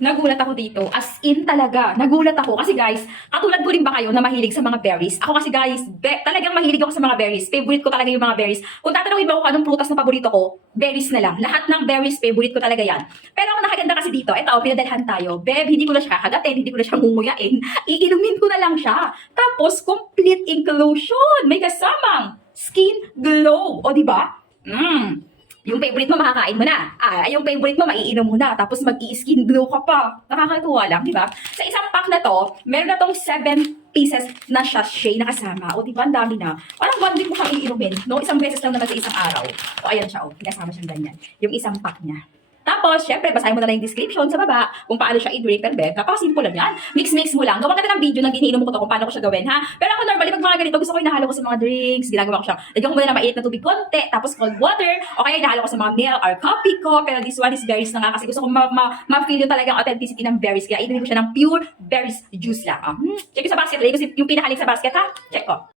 Nagulat ako dito. As in talaga. Nagulat ako. Kasi guys, katulad ko rin ba kayo na mahilig sa mga berries? Ako kasi guys, talagang mahilig ako sa mga berries. Favorite ko talaga yung mga berries. Kung tatanungin mo ako anong prutas na paborito ko, berries na lang. Lahat ng berries, favorite ko talaga yan. Pero ang nakaganda kasi dito, ito, pinadalhan tayo. Beb, hindi ko na siya kakagatin, hindi ko na siya ngunguyain. Iinumin ko na lang siya. Tapos, complete inclusion. May kasamang skin glow. O, di ba? Yung favorite mo, makakain mo na. Yung favorite mo, maiinom mo na. Tapos mag-i-skin glow ka pa. Nakakatuwa lang, di ba? Sa isang pack na to, meron na tong 7 pieces na sachet na kasama. O, di ba? Ang dami na. Parang 1 week mo siyang iinumin. No? Isang beses lang naman sa isang araw. O, ayan siya. O, kasama siyang ganyan. Yung isang pack niya. Tapos, syempre, basahin mo na lang yung description sa baba kung paano siya i-drink and beg. Napaka-simple lang yan. Mix-mix mo lang. Gawa ka na ng video na giniinom ko to kung paano ko siya gawin, ha? Pero ako normally, pag mga ganito, gusto ko inahalo ko sa mga drinks. Ginagawa ko siya. Lagyan ko muna ng mainit na tubig konti, tapos cold water, o kaya inahalo ko sa mga milk or coffee ko. Pero this one is berries na nga kasi gusto ko ma-feel yung talagang authenticity ng berries. Kaya inumin ko siya ng pure berries juice lang. Check ko sa basket. Lagyan ko yung pinakaling sa basket, ha? Check ko.